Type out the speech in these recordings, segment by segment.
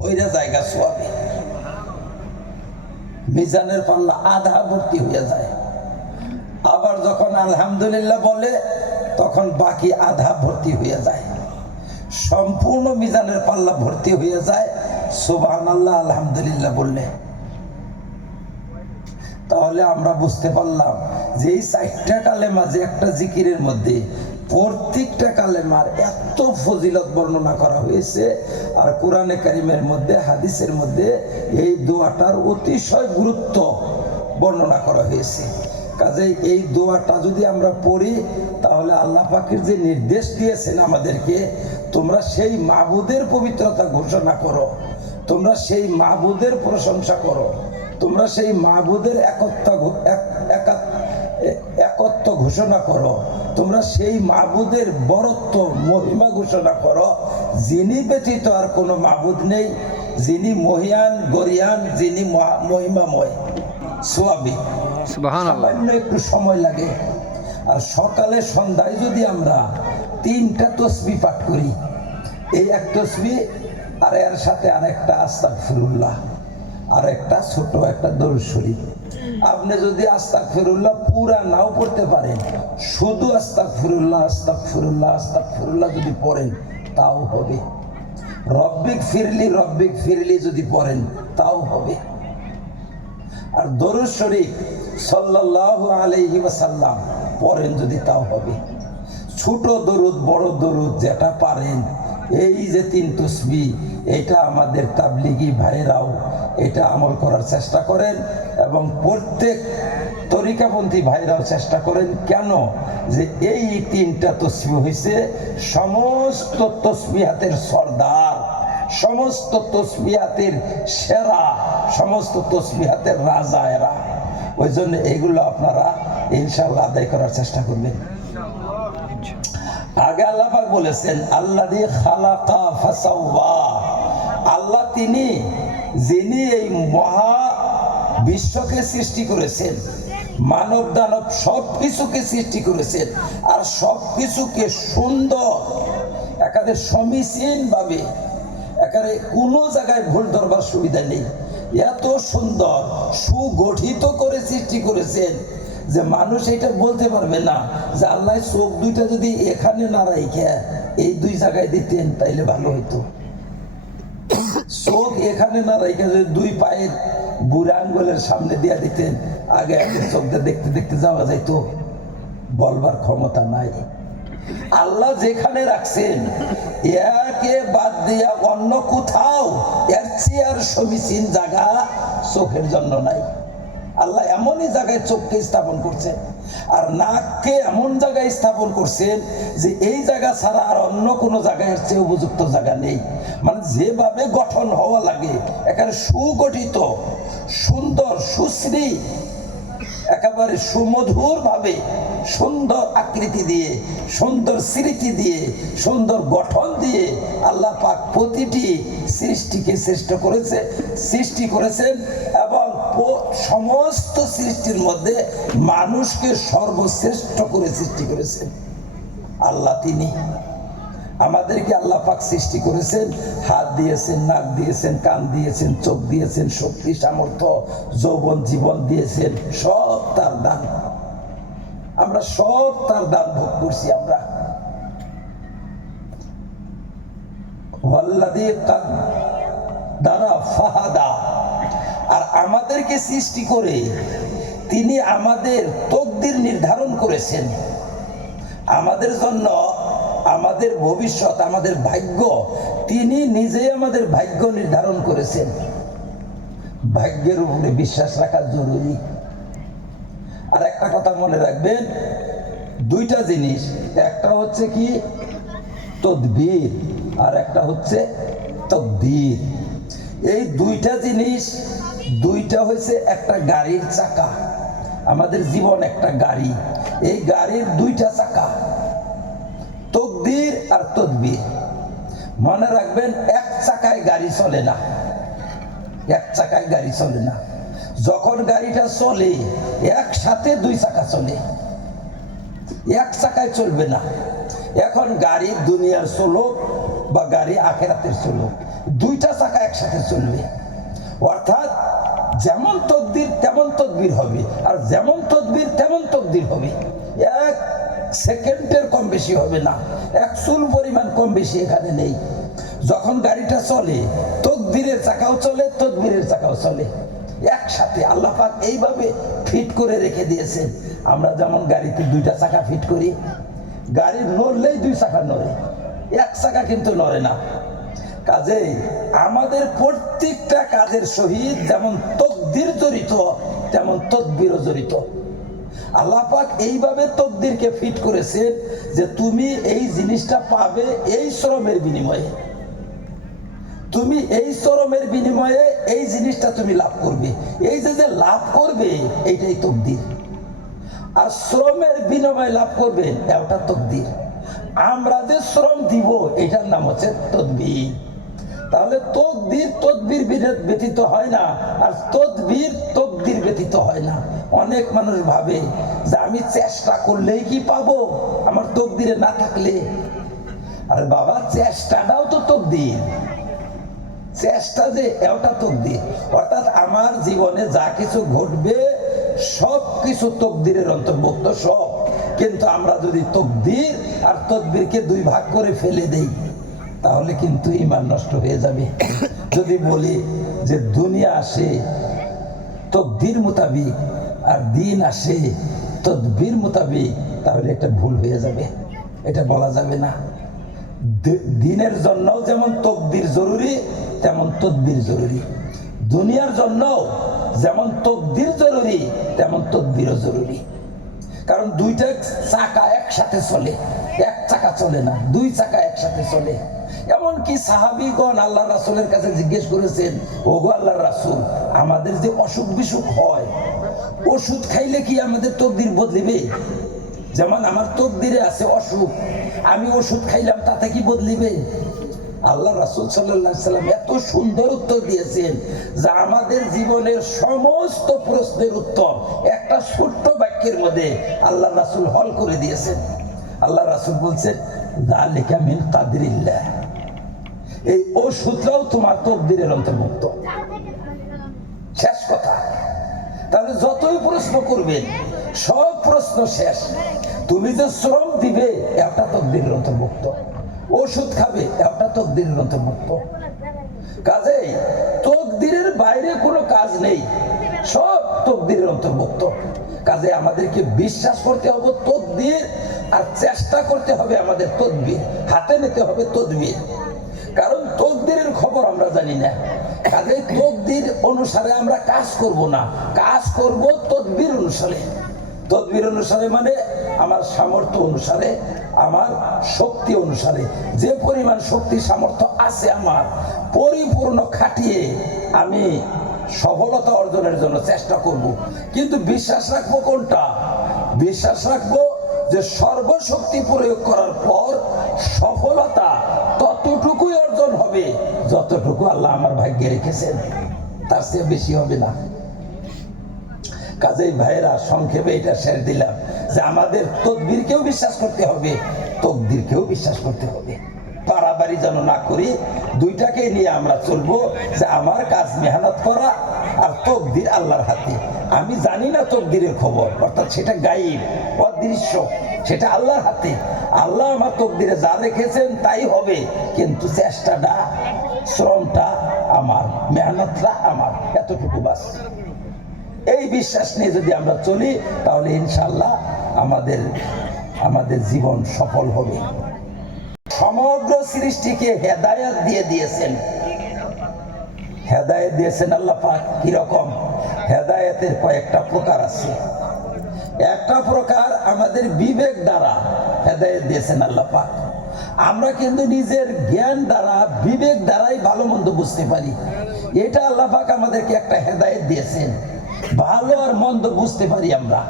ভৈরা জায়গা সোয়াবে, মিজানের পাল্লা আধা ভর্তি হয়ে যায়। আবার যখন আলহামদুলিল্লাহ বলে তখন বাকি আধা ভর্তি হয়ে যায়, সম্পূর্ণ মিজানের পাল্লা ভর্তি হয়ে যায় সুবহানাল্লাহ আলহামদুলিল্লাহ বললে। তাহলে আমরা বুঝতে পারলাম যে এই 4টা কালেমা যে একটা জিকিরের মধ্যে প্রত্যেকটা কালেমার এত ফজিলত বর্ণনা করা হয়েছে, আর কোরআনে কারিমের মধ্যে হাদিসের মধ্যে এই দোয়াটার অতিশয় গুরুত্ব বর্ণনা করা হয়েছে। কাজেই এই দোয়াটা যদি আমরা পড়ি তাহলে আল্লাহ পাকের যে নির্দেশ দিয়েছেন আমাদেরকে, তোমরা সেই মাবুদের পবিত্রতা ঘোষণা করো, তোমরা সেই মাবুদের প্রশংসা করো, তোমরা সেই মাবুদের একত্ব ঘোষণা করো, তোমরা সেই মাবুদের বরত্ব মহিমা ঘোষণা করো, যিনি ব্যতীত আর কোনো মাবুদ নেই, যিনি মহিয়ান গরিয়ান, যিনি মহিমাময়। সোয়াবি সুবহানাল্লাহ। একটু সময় লাগে। আর সকালে সন্ধ্যায় যদি আমরা 3টা তসবিহ পাঠ করি, এই এক তসবিহ আর এর সাথে আরেকটা আস্তাগফিরুল্লাহ, আর একটা ছোট একটা দরুদ শরীফ। আপনি যদি আস্তাগফিরুল্লাহ পুরা নাও পড়তে পারেন, শুধু আস্তাগফিরুল্লাহ আস্তাগফিরুল্লাহ আস্তাগফিরুল্লাহ যদি পড়েন তাও হবে। রব্বিক ফিরলি যদি পড়েন তাও হবে। আর দরুদ শরীফ সাল্লাল্লাহু আলাইহি ওয়াসাল্লাম পড়েন যদি তাও হবে। ছোট দরুদ বড় দরুদ যেটা পারেন, এই যে 3 তসবিহ, এটা আমাদের তাবলিগি ভাইরাও এটা আমল করার চেষ্টা করেন, এবং প্রত্যেক তরিকাপন্থী ভাইরাও চেষ্টা করেন। কেন? যে এই 3টা তসবিহ হয়েছে সমস্ত তসবিহাতের সর্দার, সমস্ত তসবিহাতের সেরা, সমস্ত তসবিহাতের রাজা এরা। ওই জন্য এগুলো আপনারা ইনশাআল্লাহ আদায় করার চেষ্টা করবেন। আগে আল্লাহ পাক বলেছেন আল্লাযী খালাকা ফাসাওয়া, আল্লাহ তিনি যিনি এই মহা বিশ্বকে সৃষ্টি করেছেন, মানব দানব সবকিছুকে সৃষ্টি করেছেন, আর সবকিছুকে সুন্দর একেবারে সমীচীন ভাবে, একেবারে কোনো জায়গায় ভুল ধরবার সুবিধা নেই, এত সুন্দর সুগঠিত করে সৃষ্টি করেছেন যে মানুষ এটা বলতে পারবে না যে আল্লাহ চোখ দুইটা যদি এখানে না রাখে এই 2 জায়গায় দিতেন তাইলে ভালো হইতো। চোখ এখানে না রাখে যদি 2 পায়ের বুড়া আঙ্গুলের সামনে দিয়া দিতেন, আগে চোখ দেখতে দেখতে যাওয়া যাইতো, বলবার ক্ষমতা নাই। আল্লাহ যেখানে রাখছেন একে বাদ দিয়া অন্য কোথাও এর চেয়ে আর সমীচীন জায়গা চোখের জন্য নাই। আল্লাহ এমনই জায়গায় চোখকে স্থাপন করছেন, আর নাককে এমন জায়গায় স্থাপন করছেন যে এই জায়গা ছাড়া আর অন্য কোনো জায়গায় এর চেয়ে উপযুক্ত জায়গা নেই। মানে যেভাবে গঠন হওয়া লাগে একেবারে সুগঠিত, সুন্দর, সুশ্রী, একেবারে সুমধুর ভাবে, সুন্দর আকৃতি দিয়ে, সুন্দর স্মৃতি দিয়ে, সুন্দর গঠন দিয়ে আল্লাহ পাক প্রতিটি সৃষ্টিকে সৃষ্টি করেছেন, এবং সমস্ত সৃষ্টির মধ্যে মানুষকে সর্বশ্রেষ্ঠ করে সৃষ্টি করেছেন আল্লাহ। তিনি আমাদেরকে আল্লাহ পাক সৃষ্টি করেছেন, হাত দিয়েছেন, নাক দিয়েছেন, কান দিয়েছেন, চোখ দিয়েছেন, শক্তি সামর্থ্য যৌবন জীবন দিয়েছেন, সব তার দান। আমরা সব তার দান ভোগ করছি। আমরা ওয়াল্লাযী কাদ্দারা ফাহাদা, আর আমাদেরকে সৃষ্টি করে তিনি আমাদের তকদির নির্ধারণ করেছেন, আমাদের জন্য আমাদের ভবিষ্যৎ, আমাদের ভাগ্য তিনি নিজেই আমাদের ভাগ্য নির্ধারণ করেছেন। ভাগ্যের উপরে বিশ্বাস রাখা জরুরি। আর একটা কথা মনে রাখবেন, 2টা জিনিস, একটা হচ্ছে কি তদবির, আর একটা হচ্ছে তকদির। এই 2টা জিনিস, 2টা হচ্ছে একটা গাড়ির চাকা। আমাদের জীবন একটা গাড়ি, এই গাড়ির 2টা চাকা, তকদির আর তদবির। মনে রাখবেন এক চাকায় গাড়ি চলে না, এক চাকায় গাড়ি চলে না। যখন গাড়িটা চলে একসাথে 2 চাকা চলে, এক চাকায় চলবে না। এখন গাড়ি দুনিয়ার চলুক বা গাড়ি আখেরাতের চলুক, 2টা চাকা একসাথে চলবে। অর্থাৎ যেমন তকদির তেমন তদবির হবে, আর যেমন তদবির তেমন তকদির হবে। এক সেকেন্ডের কম বেশি হবে না, এক চুল পরিমাণ কম বেশি এখানে নেই। যখন গাড়িটা চলে তকদিরের চাকাও চলে, তদবিরের চাকাও চলে একসাথে। আল্লাহ পাক এইভাবে ফিট করে রেখে দিয়েছেন। আমরা যেমন গাড়িতে দুইটা চাকা ফিট করি, গাড়ি নড়লেই দুই চাকা নড়ে, এক চাকা কিন্তু নড়ে না। কাজেই আমাদের প্রত্যেকটা কাজের সহিত যেমন তকদির জড়িত তেমন তদবিরও জড়িত। আল্লাহ পাক এইভাবে তকদিরকে ফিট করেছেন যে তুমি এই জিনিসটা পাবে এই শ্রমের বিনিময়ে, তুমি এই শ্রমের বিনিময়ে এই জিনিসটা তুমি লাভ করবে। এই যে লাভ করবে এইটাই তকদির। আর শ্রমের বিনিময়ে লাভ করবে এটা তকদির। আমরা যে শ্রম দিব এটার নাম হচ্ছে তদবির। তাহলে তকদির তদবির ব্যতীত হয় না, আর তদবির তকদির ব্যতীত হয় না। অনেক মানুষ ভাবে যে আমি চেষ্টা করলেই কি পাবো, আমার তকদিরে না থাকলে। আর বাবা, চেষ্টাটাও তো তকদির। চেষ্টা যে এটা তকদির। অর্থাৎ আমার জীবনে যা কিছু ঘটবে সব কিছু তকদিরের অন্তর্ভুক্ত, সব। কিন্তু আমরা যদি তকদির আর তদবিরকে দুই ভাগ করে ফেলে দেই তাহলে কিন্তু ঈমান নষ্ট হয়ে যাবে। যদি বলি যে দুনিয়া আসে তকদির মোতাবিক আর দিন আসে তদবির মোতাবিক, তাহলে এটা ভুল হয়ে যাবে, এটা বলা যাবে না। দিনের জন্য যেমন তকদির জরুরি তেমন তদবির জরুরি, দুনিয়ার জন্য যেমন তকদির জরুরি তেমন তদবিরও জরুরি। কারণ দুইটা চাকা একসাথে চলে, এক চাকা চলে না, দুই চাকা একসাথে চলে। এমনকি সাহাবীগণ আল্লাহ রাসূলের কাছে জিজ্ঞেস করেছেন, ওগো আল্লাহর রাসূল, আমাদের যে অসুখ বিসুখ হয় ওষুধ খাইলে কি আমাদের তকদির বদলিবে? যেমন আমার তকদিরে আছে অসুখ, আমি ওষুধ খাইলাম তাতে কি বদলিবে? আল্লাহ রাসূল সাল্লাল্লাহু আলাইহি সাল্লাম এত সুন্দর উত্তর দিয়েছেন যে আমাদের জীবনের সমস্ত প্রশ্নের উত্তর একটা ছোট্ট বাক্যের মধ্যে আল্লাহ রাসূল হল করে দিয়েছেন। আল্লাহ রাসূল বলছেন, যালিকা মিন কাদরিল্লাহ, এই ওষুধটাও তোমার তকদিরের অন্তর্ভুক্ত। শেষ কথা। তাহলে যতই প্রশ্ন করবেন সব প্রশ্ন শেষ। তুমি যে শ্রম দিবে এটা তকদিরের অন্তর্ভুক্ত, ওষুধ খাবে এটা তকদিরের অন্তর্ভুক্ত। কাজেই তকদিরের বাইরে কোনো কাজ নেই, সব তকদিরের অন্তর্ভুক্ত। কাজে আমাদেরকে বিশ্বাস করতে হবে তকদির, আর চেষ্টা করতে হবে আমাদের তদবির, হাতে নিতে হবে তদবির। কারণ তকদিরের খবর আমরা জানি না। কাজে তকদির অনুসারে আমরা কাজ করব না, কাজ করব তদবির অনুসারে। তদবির অনুসারে মানে আমার সামর্থ্য অনুসারে, আমার শক্তি অনুসারে, যে পরিমাণ শক্তি সামর্থ্য আছে আমার পরিপূর্ণ খাটিয়ে আমি সফলতা অর্জনের জন্য চেষ্টা করব। কিন্তু বিশ্বাস রাখবো কোনটা? বিশ্বাস রাখবো যে সর্বশক্তি প্রয়োগ করার পর সফলতা ততটুকুই অর্জন হবে যতটুকু আল্লাহ আমার ভাগ্যে রেখেছেন, তার চেয়ে বেশি হবে না। কাজেই ভাইয়েরা, সংক্ষেপে এটা শেষ দিলাম যে আমাদের তদবিরকেও বিশ্বাস করতে হবে, তকদিরকেও বিশ্বাস করতে হবে। পারাবারি যেন না করি, দুইটাকে নিয়ে আমরা চলবো যে আমার কাজ মেহনত করা আর তকদির আল্লাহর হাতে। আমি জানি না তকদিরের খবর, অর্থাৎ সেটা গায়েব, অদৃশ্য, সেটা আল্লাহর হাতে। আল্লাহ আমার তকদিরে যা রেখেছেন তাই হবে, কিন্তু চেষ্টাটা, শ্রমটা আমার, মেহনতটা আমার, এতটুকু বাস। এই বিশ্বাস নিয়ে যদি আমরা চলি তাহলে ইনশাআল্লাহ আমাদের জীবন সফল হবে। সমগ্র সৃষ্টিকে হেদায়েত দিয়ে দিয়েছেন। হেদায়েত দিয়েছেন আল্লাহ পাক। কিরকম? হেদায়েতের কয়েকটা প্রকার আছে। একটা প্রকার আমাদের বিবেক দ্বারা হেদায়েত দিয়েছেন আল্লাহ পাক। আমরা কিন্তু নিজের জ্ঞান দ্বারা, বিবেক দ্বারাই ভালো মন্দ বুঝতে পারি। এটা আল্লাহ পাক আমাদেরকে একটা হেদায়েত দিয়েছেন, ভালো আর মন্দ বুঝতে পারি আমরা,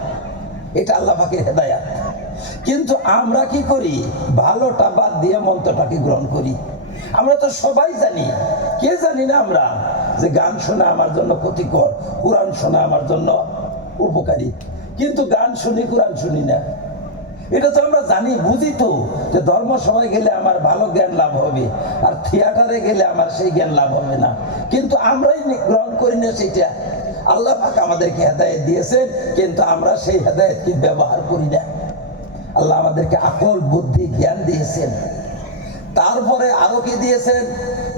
এটা আল্লাহ পাকের হেদায়েত। কিন্তু আমরা কি করি? ভালোটা বাদ দিয়ে মন্দটাকে গ্রহণ করি। আমরা তো সবাই জানি, কে জানি না আমরা যে গান শোনা আমার জন্য ক্ষতিকর, কোরআন শোনা আমার জন্য উপকারী, কিন্তু গান শুনি, কোরআন শুনি না। এটা তো আমরা জানি, বুঝি তো যে ধর্মসভায় গেলে আমার ভালো জ্ঞান লাভ হবে, আর থিয়েটারে গেলে আমার সেই জ্ঞান লাভ হবে না। কিন্তু আমরাই গ্রহণ করি না সেটা। আল্লাহ পাক আমাদেরকে হেদায়েত দিয়েছেন, কিন্তু আমরা সেই হেদায়েতকে ব্যবহার করি না। আল্লাহ আমাদেরকে আকল, বুদ্ধি, জ্ঞান দিয়েছেন। তারপরে আরো কি দিয়েছেন?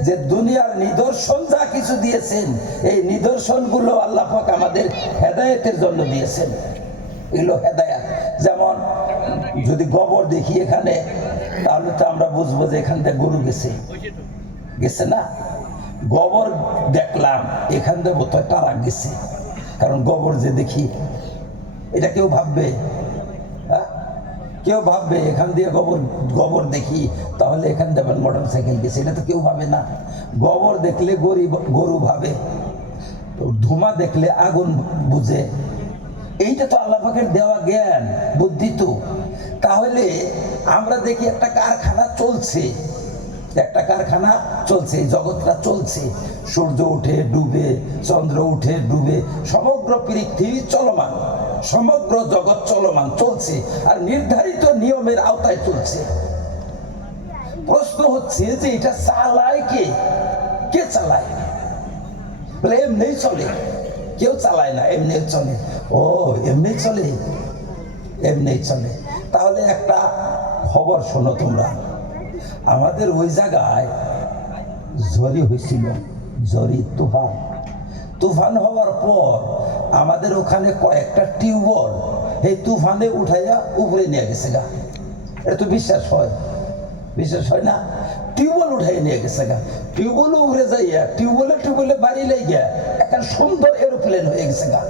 যে দুনিয়ার নিদর্শন যা কিছু দিয়েছেন, এই নিদর্শনগুলো আল্লাহ পাক আমাদের হেদায়েতের জন্য দিয়েছেন। এগুলো হেদায়েত। যেমন যদি গোবর দেখি এখানে, তাহলে তো আমরা বুঝবো যে এখান থেকে গরু গেছে না। গোবর দেখলাম, এখান থেকে বোধহয় টারাক গেছে, কারণ গোবর যে দেখি, এটা কেউ ভাববে? হ্যাঁ, কেউ ভাববে এখান দিয়ে গোবর দেখি তাহলে এখান দিয়ে মোটর সাইকেল গেছে? এটা তো কেউ ভাবে না। গোবর দেখলে গরু ভাবে, ধোঁয়া দেখলে আগুন বুঝে। এইটা তো আল্লাহ পাকের দেওয়া জ্ঞান, বুদ্ধি। তো তাহলে আমরা দেখি একটা কারখানা চলছে, এই জগৎটা চলছে। সূর্য উঠে ডুবে, চন্দ্র উঠে ডুবে, সমগ্র পৃথিবী চলমান, সমগ্র জগৎ চলমান চলছে, আর নির্ধারিত নিয়মের আওতায় চলছে। প্রশ্ন হচ্ছে যে এটা চালায় কে চালায়? বলে এমনি চলে, কেউ চালায় না, এমনি চলে। ও এমনি চলে। তাহলে একটা খবর শোনো তোমরা। আমাদের ওই জায়গায় ঝড়ি হয়েছিল, তুফান হওয়ার পর আমাদের ওখানে কয়েকটা টিউবওয়েল এই তুফানে উঠাইয়া উপরে নিয়ে গেছে গা। এটা তো বিশ্বাস হয় না? টিউবওয়েল উঠাই নিয়ে গেছে গা। টিউবওয়েল উপরে যাইয়া টিউবওয়েলে বাড়ি লেগে একটা সুন্দর এরোপ্লেন হয়ে গেছে গা।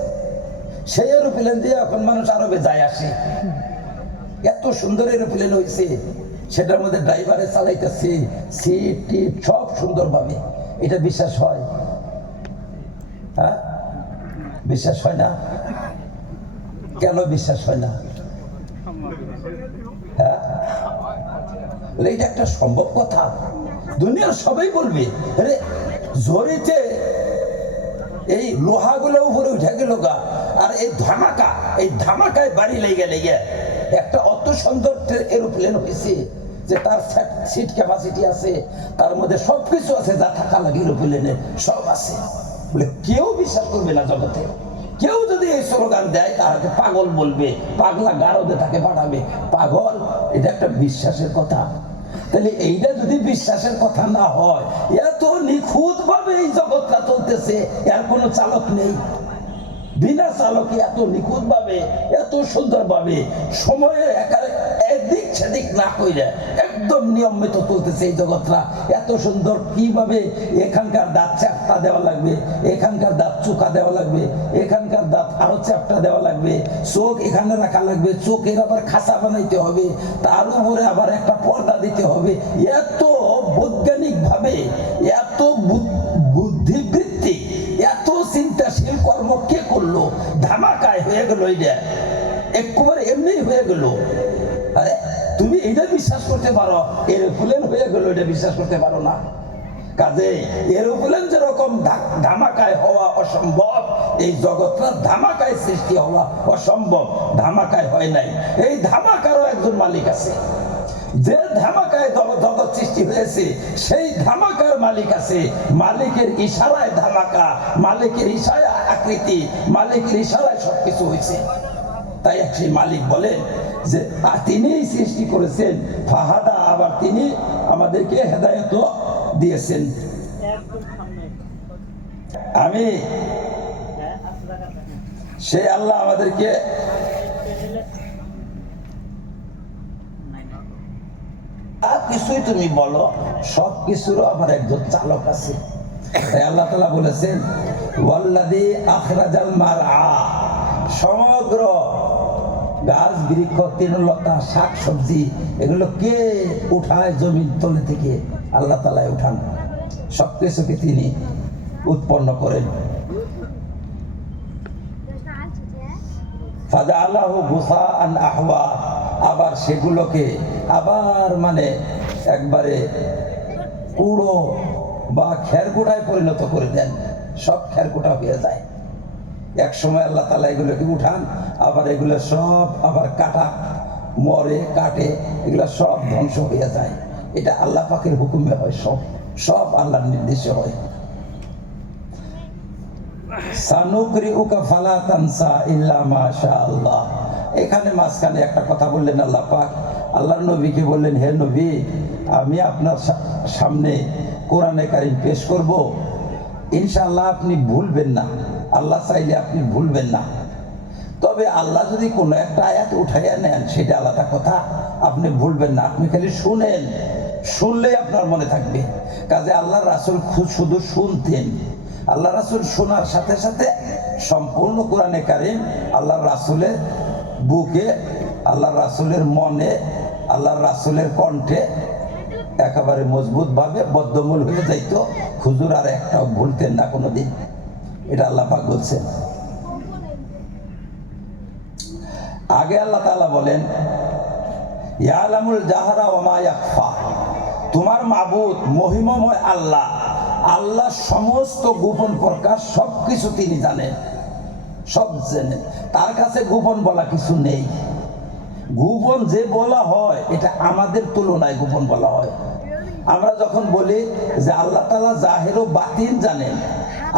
সেই এরোপ্লেন দিয়ে এখন মানুষ আরবে যায় আসে। এত সুন্দর এরোপ্লেন হয়েছে, সেটার মধ্যে ড্রাইভারে চালাইতেছে, সিট টিট সব সুন্দরভাবে। এটা বিশ্বাস হয়? হ্যাঁ, বিশ্বাস হয় না। কেন বিশ্বাস হয় না? হ্যাঁ, এটা একটা সম্ভব কথা। দুনিয়ার সবাই বলবে আরে ঝড়িতে এই লোহাগুলো উপরে উঠে গেল গা, আর এই ধামাকায় বাড়ি লেগে একটা অত সুন্দর এরোপ্লেন হয়েছে যে তার সিট ক্যাপাসিটি আছে, তার মধ্যে সবকিছু আছে যা থাকা লাগে এরোপ্লেনে, সব আছে। বলে কেউ বিশ্বাস করবে না জগতে। কেউ যদি এই স্লোগান দেয় তাহলে পাগল বলবে, পাগলা গারদে তাকে পাঠাবে। পাগল, এটা একটা বিশ্বাসের কথা। তাহলে এইটা যদি বিশ্বাসের কথা না হয়, এত নিখুঁত ভাবে এই জগৎটা চলতেছে, এর কোনো চালক নেই। বিনা চালকে এত নিখুঁত ভাবে, এত সুন্দর ভাবে, সময়ে এদিক সেদিক না কইরা একদম নিয়মিত চলতেছে এই জগৎটা। এত সুন্দর কিভাবে এখানকার দাঁত চ্যাপটা দেওয়া লাগবে, এখানকার দাঁত চোকা দেওয়া লাগবে, এখানকার দাঁত আরো চ্যাপটা দেওয়া লাগবে, চোখ এখানে রাখা লাগবে, চোখের আবার খাঁচা বানাইতে হবে, তার উপরে আবার একটা পর্দা দিতে হবে। এত বৈজ্ঞানিক ভাবে, এত বুদ্ধিবৃত্তি, এত চিন্তাশীল কর্ম কে করলো? ধামাকায় হয়ে গেল, এটা একেবারে এমনি হয়ে গেল। আরে তুমি এটা বিশ্বাস করতে পারো এরোপ্লেন হয়ে গেল, এটা বিশ্বাস করতে পারো না? কাজে এরোপ্লেন যেরকম ধামাকায় হওয়া অসম্ভব, এই জগৎটা ধামাকায় সৃষ্টি হওয়া অসম্ভব। ধামাকায় হয় নাই, এই ধামাকারও একজন মালিক আছে। যে ধামাকায় জগৎ সৃষ্টি হয়েছে, সেই ধামাকার মালিক আছে। মালিকের ইশারায় ধামাকা, মালিকের ইশারায় আকৃতি, মালিকের ইশারায় সবকিছু হয়েছে। তাই সেই মালিক বলেন যে তিনিই সৃষ্টি করেছেন ফাহাদা, আবার তিনি আমাদেরকে হেদায়েত দিয়েছেন। আমি সেই আল্লাহ আমাদেরকে কিছুই তুমি বলো, সব কিছুর আবার একজন চালক আছে। আল্লাহ তাআলা বলেছেন ওয়াল্লাযী আখরাজাল মারআ, সমগ্র গাছ বৃক্ষ তৃণলতা শাক সবজি এগুলো কে উঠায় জমির তলে থেকে? আল্লাহ তাআলা উঠান। সবকিছুকে তিনি উৎপন্ন করেন। ফাজআলাহু গুসাআন আহওয়া, আবার সেগুলোকে আবার মানে একবারে কুড়ো বা খেরকুটায় পরিণত করে দেন, সব খেরকুটা হয়ে যায়। এক সময় আল্লাহ তাআলা এগুলোকে উঠান, আবার এগুলো সব আবার মরে কাটে, এগুলা সব ধ্বংস হয়ে যায়। এটা আল্লাহ পাকের হুকুমে হয়, সব সব আল্লাহর নির্দেশে হয়। সানুকরিউকা ফালা তানসা ইল্লা মা শা আল্লাহ। এখানে মাঝখানে একটা কথা বললেন আল্লাহ পাক, আল্লাহর নবীকে বললেন, হে নবী, আমি আপনার সামনে কোরআনে কারীম পেশ করব, ইনশাআল্লাহ আপনি ভুলবেন না, আল্লাহ চাইলে আপনি ভুলবেন না। তবে আল্লাহ যদি কোনো একটা আয়াত উঠাইয়া নেন সেটা আলাদা কথা, আপনি ভুলবেন না, আপনি খালি শুনেন, শুনলেই আপনার মনে থাকবে। কাজে আল্লাহর রাসূল শুধু শুনতেন, আল্লাহ রাসূল শোনার সাথে সাথে সম্পূর্ণ কোরআনে কারীম আল্লাহর রাসূলের বুকে, আল্লাহর রাসূলের মনে, আল্লাহর রাসূলের কণ্ঠে একেবারে মজবুত ভাবে বদ্ধমূল হয়ে যাইতো। হুজুর আর একটাও ভুলতেন না কোনোদিন। এটা আল্লাহ পাক বলছেন। আগে আল্লাহ তাআলা বলেন, ইয়ালামুল জাহরা ওয়া মা ইয়াখফা। তোমার মাবুদ মহিমাময় আল্লাহ, আল্লাহ সমস্ত গোপন প্রকাশ সবকিছু তিনি জানেন, সব জানেন। তার কাছে গোপন বলা কিছু নেই। গোপন যে বলা হয় এটা আমাদের তুলনায় গোপন বলা হয়। আমরা যখন বলি যে আল্লাহ তাআলা জাহির ও বাতিন জানেন,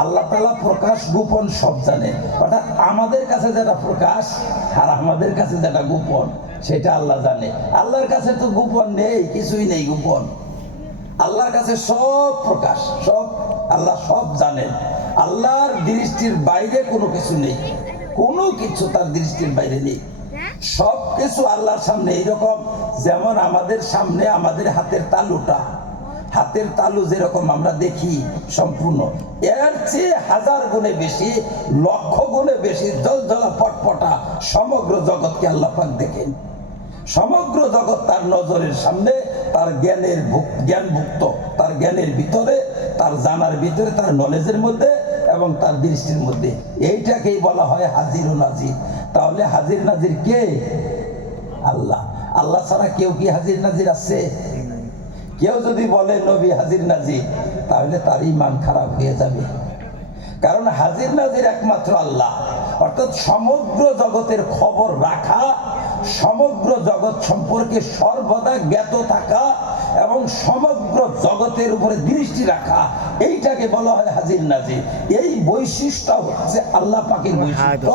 আল্লাহ তাআলা প্রকাশ গোপন সব জানেন, অর্থাৎ আমাদের কাছে যেটা প্রকাশ আর আমাদের কাছে যেটা গোপন সেটা আল্লাহ জানে। আল্লাহর কাছে তো গোপন নেই, কিছুই নেই গোপন। আল্লাহর কাছে সব প্রকাশ, সব আল্লাহ সব জানেন। আল্লাহর দৃষ্টির বাইরে কোনো কিছু নেই, কোনো কিছু তার দৃষ্টির বাইরে নেই। সব কিছু আল্লাহর সামনে। এইরকম যেমন আমাদের সামনে আমাদের হাতের তালুটা, হাতের তালু যেরকম আমরা দেখি সম্পূর্ণ, এর চেয়ে হাজার গুণে বেশি, লক্ষ গুণে বেশি জলজলা পটপটা সমগ্র জগৎকে আল্লাহ পাক দেখেন। সমগ্র জগৎ তার নজরের সামনে, তার জ্ঞানভুক্ত, তার জ্ঞানের ভিতরে, তার জানার ভিতরে, তার নলেজের মধ্যে এবং তার দৃষ্টির মধ্যে। এইটাকেই বলা হয় হাজির ও নাজির। তাহলে হাজির নাজির কে? আল্লাহ। আল্লাহ ছাড়া কেউ কি হাজির নাজির আছে? কেউ যদি বলে নবী হাজির নাজির, তাহলে তার ঈমান খারাপ হয়ে যাবে। কারণ হাজির নাজির একমাত্র আল্লাহ, অর্থাৎ সমগ্র জগতের খবর রাখা, সমগ্র জগৎ সম্পর্কে সর্বদা জ্ঞাত থাকা এবং সমগ্র জগতের উপরে দৃষ্টি রাখা, এইটাকে বলা হয় হাজির নাজির। এই বৈশিষ্ট্য হচ্ছে আল্লাহ পাকের বৈশিষ্ট্য।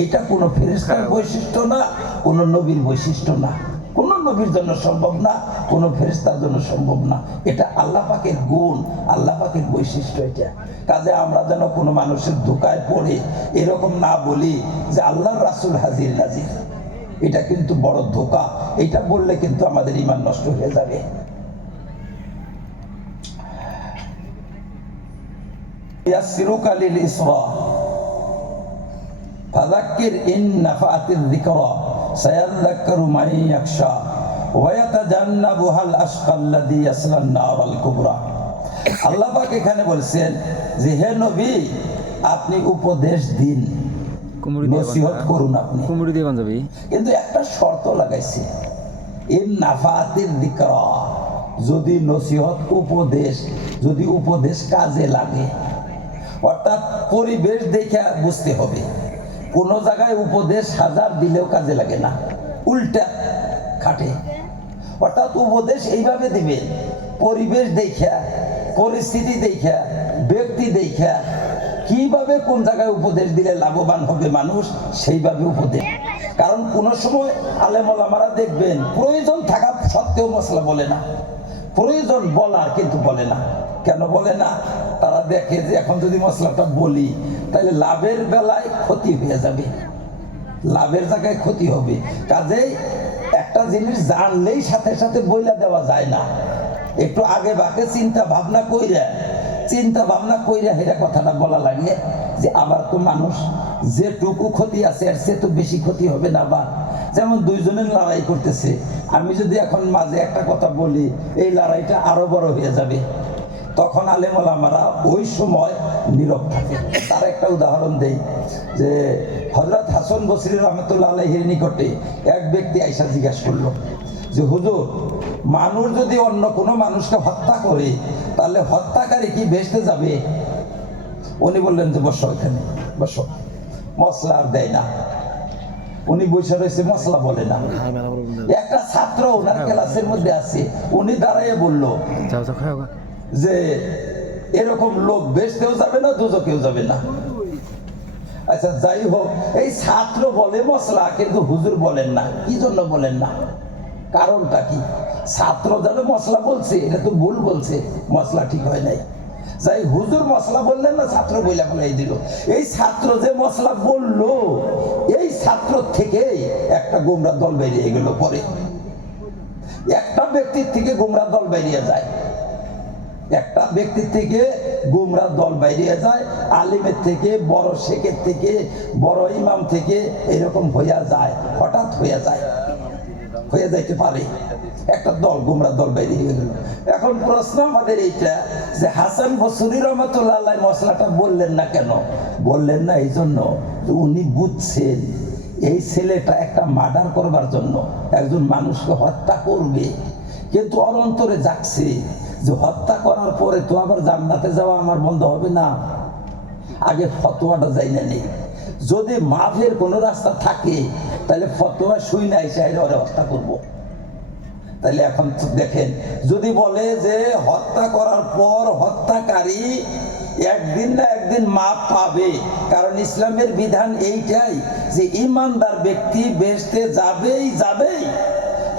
এইটা কোনো ফেরেশতার বৈশিষ্ট্য না, কোনো নবীর বৈশিষ্ট্য না, কোনো নবীর জন্য সম্ভব না, কোনো ফেরেশতার জন্য সম্ভব না। এটা আল্লাহ পাকের গুণ, আল্লাহ পাকের বৈশিষ্ট্য এটা। কাজে আমরা যেন কোনো মানুষের ধোঁকায় পড়ে এরকম না বলি যে আল্লাহর রাসূল হাজির নাজির। এটা কিন্তু বড় ধোঁকা। এটা বললে কিন্তু আমাদের ঈমান নষ্ট হয়ে যাবে। ইয়াসসিরুকা লিল ইসরা ফাযাক্কির ইন নাফাআতিয যিকরা সায়াযাক্কারু মান ইয়াখশা ওয়া ইয়াতাজান্নাবুহাল আশকাল্লাযী ইয়াসলান নারাল কুবরা। আল্লাহ পাক এখানে বলছেন যে হে নবী, আপনি উপদেশ দিন, নসিহত করুন আপনি, কিন্তু একটা শর্ত লাগাইছে, ইন নাফাআতিয যিকরা, যদি নসিহত উপদেশ, যদি উপদেশ কাজে লাগে। অর্থাৎ পরিবেশ দেখে বুঝতে হবে। কোন জায়গায় উপদেশ হাজার দিলেও কাজে লাগে না, উল্টা খাটে। অর্থাৎ উপদেশ এইভাবে দিবেন, পরিবেশ দেখা, পরিস্থিতি দেখা, ব্যক্তি দেখা, কিভাবে কোন জায়গায় উপদেশ দিলে লাভবান হবে মানুষ, সেইভাবে উপদেশ। কারণ কোন সময় আলেম ওলামারা দেখবেন প্রয়োজন থাকা সত্ত্বেও মশলা বলে না, প্রয়োজন বলার কিন্তু বলে না। কেন বলে না? তারা দেখে যে এখন যদি মশলাটা বলি তাহলে লাভের বেলায় ক্ষতি হয়ে যাবে, লাভের জায়গায় ক্ষতি হবে। কাজেই একটা জিনিস জানলেই সাথে সাথে বইলা দেওয়া যায় না, একটু আগে বাকে চিন্তা ভাবনা কইরা হেরা কথাটা বলা লাগে যে আবার তো মানুষ যেটুকু ক্ষতি আছে আর সে তো বেশি ক্ষতি হবে না। বা যেমন দুইজনের লড়াই করতেছে, আমি যদি এখন মাঝে একটা কথা বলি এই লড়াইটা আরো বড় হয়ে যাবে, তখন আলেম ওলামারা ওই সময় নীরব থাকে। তার একটা উদাহরণ দেই যে হযরত হাসান বসরি রহমতুল্লাহ আলাইহির নিকটে এক ব্যক্তি আইসা জিজ্ঞাসা করলো যে হুজুর, মানুষ যদি অন্য কোনো মানুষকে হত্যা করে তাহলে হত্যাকারী কি বেহেশতে যাবে? উনি বললেন যে বসো, এখানে বসো। মশলা আর দেয় না। উনি বসে রয়েছে, মশলা বলে না। একটা ছাত্র ওনার ক্লাসের মধ্যে আছে, উনি দাঁড়াইয়ে বলল যে এরকম লোক বেচতেও যাবে না, দুজকেও যাবে না। আচ্ছা যাই হোক, এই ছাত্র বলে মশলা, কিন্তু হুজুর বলেন না। কি জন্য বলেন না? কারণটা কি? ছাত্র যারা মশলা বলছে, এটা তো ভুল বলছে, মশলা ঠিক হয় নাই। যাই হুজুর মশলা বললেন না, ছাত্র বইলা বলাই দিল। এই ছাত্র যে মশলা বললো, এই ছাত্র থেকে একটা গোমরা দল বেরিয়ে গেল। পরে একটা ব্যক্তির থেকে গোমরা দল বেরিয়ে যায়, একটা ব্যক্তির থেকে গুমরা দল বাইরে যায়, আলিমের থেকে, বড় শেখের থেকে, বড় ইমাম থেকে এরকম হইয়া যায়, হঠাৎ হয়ে যায়, হয়ে যাইতে পারে একটা দল, গুমরা দল বাইরে গেল। এখন প্রশ্ন আমাদের এইটা যে হাসান বসরি রহমাতুল্লাহ আলাইহি মশলাটা বললেন না কেন? বললেন না এই জন্য উনি বুঝছেন এই ছেলেটা একটা মার্ডার করবার জন্য একজন মানুষকে হত্যা করবে, কিন্তু অন্তরে যাচ্ছে যে হত্যা করার পরে তো আবার জান্নাতে যাওয়া আমার বন্ধ হবে না, আগে ফতোয়াটা যাই না নেই। যদি মাফের কোনো রাস্তা থাকে তাহলে ফতোয়া শুই না এসে ওরে হত্যা করবো। তাহলে এখন দেখেন, যদি বলে যে হত্যা করার পর হত্যাকারী একদিন না একদিন মাপ পাবে, কারণ ইসলামের বিধান এইটাই যে ইমানদার ব্যক্তি বেহেশতে যাবেই যাবেই।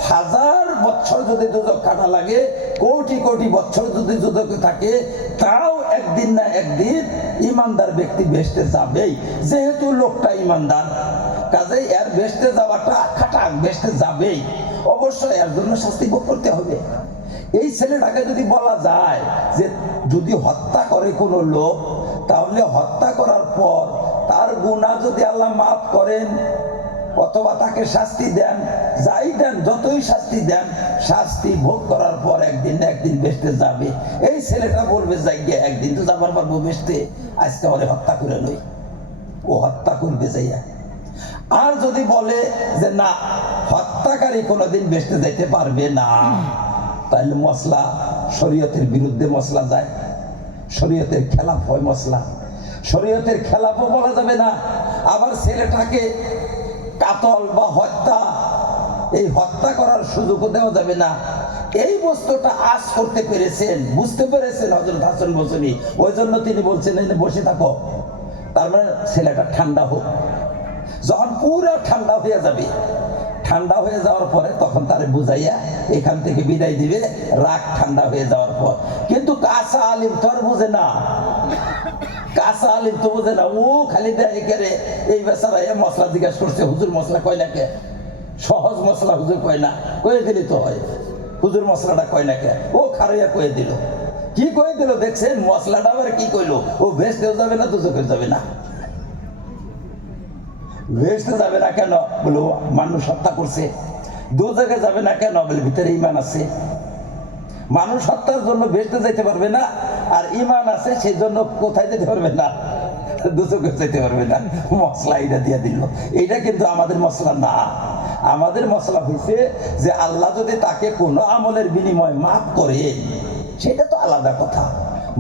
1000 বছর যদি দুজক কাটা লাগে, কোটি কোটি বছর যদি দুজকে থাকে, তাও একদিন না একদিন ইমানদার ব্যক্তি বেহেশতে যাবেই। যেহেতু লোকটা ইমানদার, কাজেই এর বেহেশতে যাওয়াটা খাটাক, বেহেশতে যাবেই, অবশ্যই এর জন্য শাস্তি ভোগ করতে হবে। এই ছেলেটাকে যদি বলা যায় যে যদি হত্যা করে কোনো লোক, তাহলে হত্যা করার পর তার গুনাহ যদি আল্লাহ মাফ করেন অথবা তাকে শাস্তি দেন, যাই দেন, যতই শাস্তি দেন, শাস্তি ভোগ করার পর একদিন না একদিন বেহেশতে যাবে। এই ছেলেটা বলবে যাইয়া একদিন তো যাবার পারবো বেহেশতে, আজকে ওরে হত্যা করে লই, ও হত্যা করবে যাইয়া। আর যদি বলে যে না, হত্যাকারী কোনোদিন বেহেশতে যাইতে পারবে না, তাহলে মশলা শরীয়তের বিরুদ্ধে মশলা যায়, শরীয়তের খেলাফ হয় মশলা, শরীয়তের খেলাফও বলা যাবে না। আবার ছেলেটাকে কাতল বা হত্যা, এই হত্যা করার সুযোগও দেওয়া যাবে না। এই বস্তুটা আজ করতে পেরেছেন, বুঝতে পেরেছেন হযরত হাসান বসরি, ওই জন্য তিনি বলছেন এনে বসে থাকো, তার মানে ছেলেটা ঠান্ডা হোক। যখন পুরো ঠান্ডা হয়ে যাবে, ঠান্ডা হয়ে যাওয়ার পরে তখন তারে বুঝাইয়া এখান থেকে বিদায় দিবে, রাগ ঠান্ডা হয়ে যাওয়ার পর। কিন্তু কাঁচা আলিম তো আর বুঝে না, কাঁচা আলিম তো বুঝে না, ও খালি দেয় করে এই বেচারা মশলা জিজ্ঞাসা করছে, হুজুর মশলা কয় না কে? সহজ মশলা হুজুর কয় না, কয়ে দিলি তো হয়, হুজুর মশলাটা কয় না কে? ও খারাইয়া কয়ে দিল। কি কয়ে দিল দেখছেন? মশলাটা আবার কি কইলো? ও বেহেশতেও যাবে না, দুজকেও যাবে না। বেহেশতে যাবে না কেন? বলে মানুষ হত্যা করছে। দুজকে যাবে না কেন? বলে ভিতরে ঈমান আছে। মানুষ হত্যার জন্য বেহেশতে যাইতে পারবে না, আর ঈমান আছে সেই জন্য কোথায় যেতে পারবে না? দুজকে যেতে পারবে না। মশলা এটা দিয়ে দিল। এইটা কিন্তু আমাদের মশলা না। আমাদের মশলা হয়েছে যে আল্লাহ যদি তাকে কোনো আমলের বিনিময় মাফ করে, সেটা তো আলাদা কথা।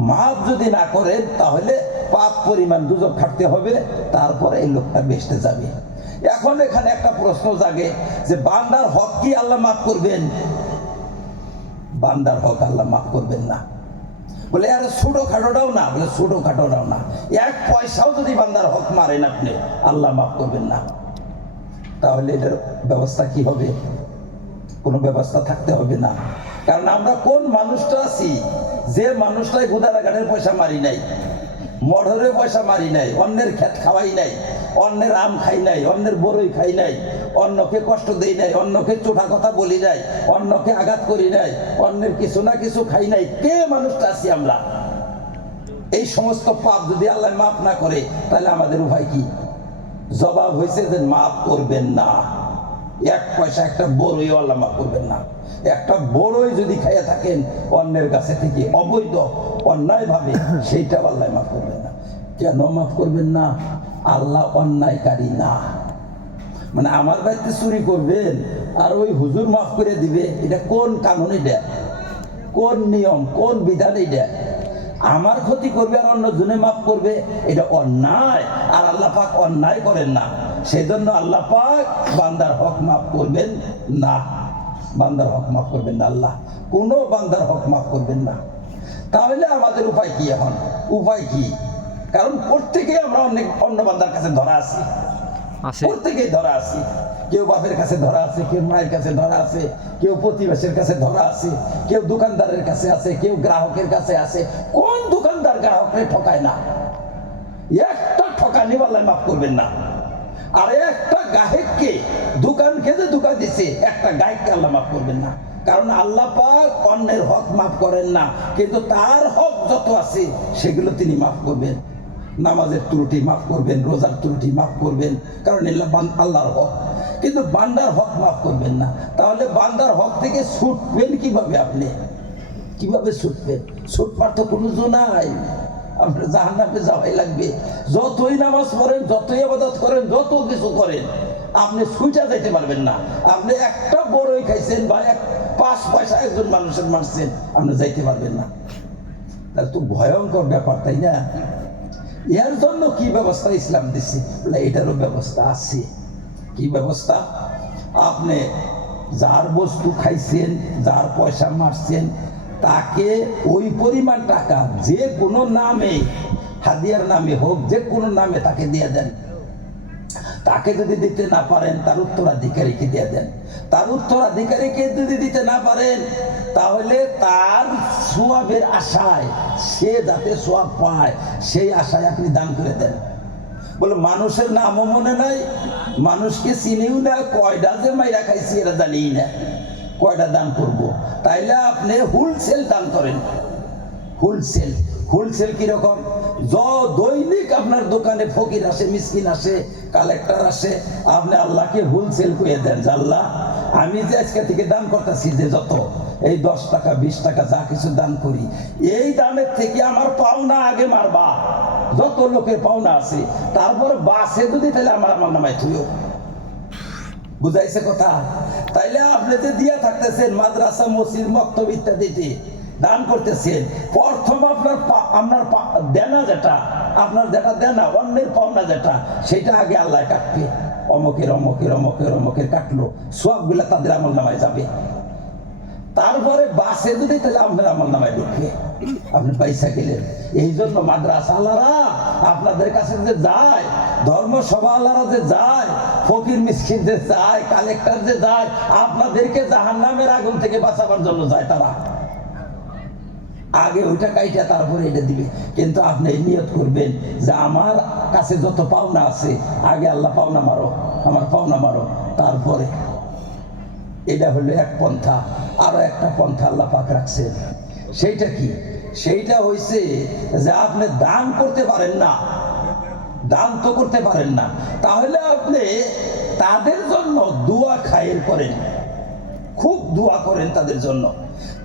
মাফ যদি না করে তাহলে পাপ পরিমাণ দুজক খাটতে হবে, তারপরে এই লোকটা বেহেশতে যাবে। এখন এখানে একটা প্রশ্ন জাগে যে বান্দার হক কি আল্লাহ মাফ করবেন? বান্দার হক আল্লাহ মাফ করবেন না। বলে আর ছোটো খাটোটাও না, বলে ছোটো খাটোটাও না, 1 পয়সাও যদি বান্দার হক মারেন আপনি, আল্লাহ মাফ করবেন না। তাহলে এটার ব্যবস্থা কি হবে? কোনো ব্যবস্থা থাকতে হবে না। কারণ আমরা কোন মানুষটা আছি যে মানুষটাই গুদারাঘাটের পয়সা মারি নাই, মঠরে পয়সা মারি নাই, অন্যের ক্ষেত খাওয়াই নাই, অন্যের আম খাই নাই, অন্যের বড়ই খাই নাই, অন্যকে কষ্ট দেই নাই, অন্যকে চোটা কথা বলি নাই, অন্যকে আঘাত করি নাই, অন্যের কিছু না কিছু খাই নাই। কে মানুষটা আছি আমরা? এই সমস্ত পাপ যদি আল্লাহ মাফ না করে তাহলে আমাদের উপায় কি? জবাব হয়েছে যে মাফ করবেন না। 1 পয়সা একটা বড়ই আল্লাহ মাফ করবেন না। একটা বড়ই যদি খাইয়া থাকেন অন্যের কাছে থেকে অবৈধ অন্যায় ভাবে, সেইটা আল্লাহ মাফ করবেন না। কেন মাফ করবেন না? আল্লাহ অন্যায়কারী না। মানে আমার বাড়িতে চুরি করবেন আর ওই হুজুর মাফ করে দিবে, এটা কোন কানুন? এটা কোন নিয়ম, কোন বিধান? এটা আমার ক্ষতি করবে আর অন্য জনে মাফ করবে, এটা অন্যায়। আর আল্লাহ পাক অন্যায় করেন না। সেই জন্য আল্লাহ পাক বান্দার হক মাফ করবেন না, বান্দার হক মাফ করবেন না, আল্লাহ কোনো বান্দার হক মাফ করবেন না। তাহলে আমাদের উপায় কি এখন? উপায় কি? কারণ প্রত্যেকেই আমরা অনেক অন্য বান্দার কাছে ধরা আছি, প্রত্যেকেই ধরা আছি। কেউ বাপের কাছে ধরা আছে, কেউ মায়ের কাছে ধরা আছে, কেউ প্রতিবেশীর কাছে ধরা আছে, কেউ দোকানদারের কাছে আছে, কেউ গ্রাহকের কাছে আছে। কোন দোকানদার গ্রাহককে ঠকায় না? একটা ঠকানি আল্লাহ মাফ করবেন না। আর একটা গায়ককে দোকানকে যে ধোঁকা দিছে, একটা গায়ককে আল্লাহ মাফ করবেন না। কারণ আল্লাহ পাক অন্যের হক মাফ করেন না, কিন্তু তার হক যত আছে সেগুলো তিনি মাফ করবেন। নামাজের ত্রুটি মাফ করবেন, রোজার ত্রুটি মাফ করবেন, কারণ আল্লাহর হক। কিন্তু বান্দার হক মাফ করবেন না। তাহলে বান্দার হক থেকে ছুটবেন কিভাবে? আপনি কিভাবে ছুটবেন? ছুটবার তো কোনো জো নাই। আপনার জাহান্নামে যাওয়াই লাগবে। যতই নামাজ পড়েন, যতই ইবাদত করেন, যত কিছু করেন, আপনি ছুটে যাইতে পারবেন না। আপনি একটা বড়ই খাইছেন বা 5 পয়সা একজন মানুষের মারছেন, আপনি যাইতে পারবেন না। তাহলে তো ভয়ঙ্কর ব্যাপার, তাই না? এর জন্য কি ব্যবস্থা ইসলাম দিচ্ছে? এটারও ব্যবস্থা আছে। কি ব্যবস্থা? আপনি যার বস্তু খাইছেন, যার পয়সা মারছেন, তাকে ওই পরিমাণ টাকা যে কোনো নামে, হাদিয়ার নামে হোক, যে কোনো নামে তাকে দিয়ে দেন। তাকে যদি দিতে না পারেন, তার উত্তরাধিকারীকে দিয়ে দেন। তার উত্তরাধিকারীকে যদি দিতে না পারেন, তাহলে তার সোয়াবের আশায়, সে যাতে সোয়াব পায় সেই আশায় আপনি দান করে দেন। বলে মানুষের নামও মনে নাই, মানুষকে চিনিও না, কয়টা যে মাইরা খাইছি এরা জানিই না, কয়টা দান করব। তাইলে আপনি হোলসেল দান করেন। হোলসেল। হোলসেল কিরকম? দৈনিক আপনার দোকানে ফকির আসে, মিসকিন আসে, কালেক্টর আসে, আপনি আল্লাহকে হোলসেল করে দেন যে আল্লাহ, আমি যে আজকে থেকে দান করতেছি, যে যত এই 10 টাকা 20 টাকা যা কিছু দান করি, এই দানের থেকে আমার পাওনা আগে মারবা। যত লোকের পাওনা আছে, তারপর বাসে যদি, তাহলে আমার নামায় থুইও। বুঝাইছে কথা? তাইলে আপনি যে দিয়া থাকতেছেন মাদ্রাসা, মসজিদ, মক্তব ইত্যাদিতে দান করতেছেন, প্রথম আপনার দেনা যেটা, আপনার যেটা দেনা, অন্যের পাওনা যেটা, সেটা আগে আল্লাহ কাটবে। অমকের অমকের অমকের অমকের কাটলো, সবগুলা তাদের আমল নামায় যাবে। তারপরে বাসে যদি, তাহলে আপনার আমল নামায় ঢুকবে, আপনি পয়সা গেলেন। এই জন্য মাদ্রাসা আল্লাহরা আপনাদের কাছে যে যায়, ধর্মসভা আল্লাহরা যে যায়, ফকির মিসকিন যে যায়, কালেক্টর যে যায়, আপনাদেরকে জাহান্নামের আগুন থেকে বাঁচাবার জন্য যায়। তারা আগে ওইটা কাইটা তারপরে এটা দিবে। কিন্তু আপনি নিয়ত করবেন যে আমার কাছে যত পাওনা আছে, আগে আল্লাহ পাওনা মারো, আমার পাওনা মারো, তারপরে। এটা হলো এক পন্থা। আরো একটা পন্থা আল্লাহ পাক রাখছেন। সেইটা কি? সেইটা হইছে যে আপনি দান করতে পারেন না, দান তো করতে পারেন না, তাহলে আপনি তাদের জন্য দোয়া খায়ের করেন, খুব দোয়া করেন তাদের জন্য।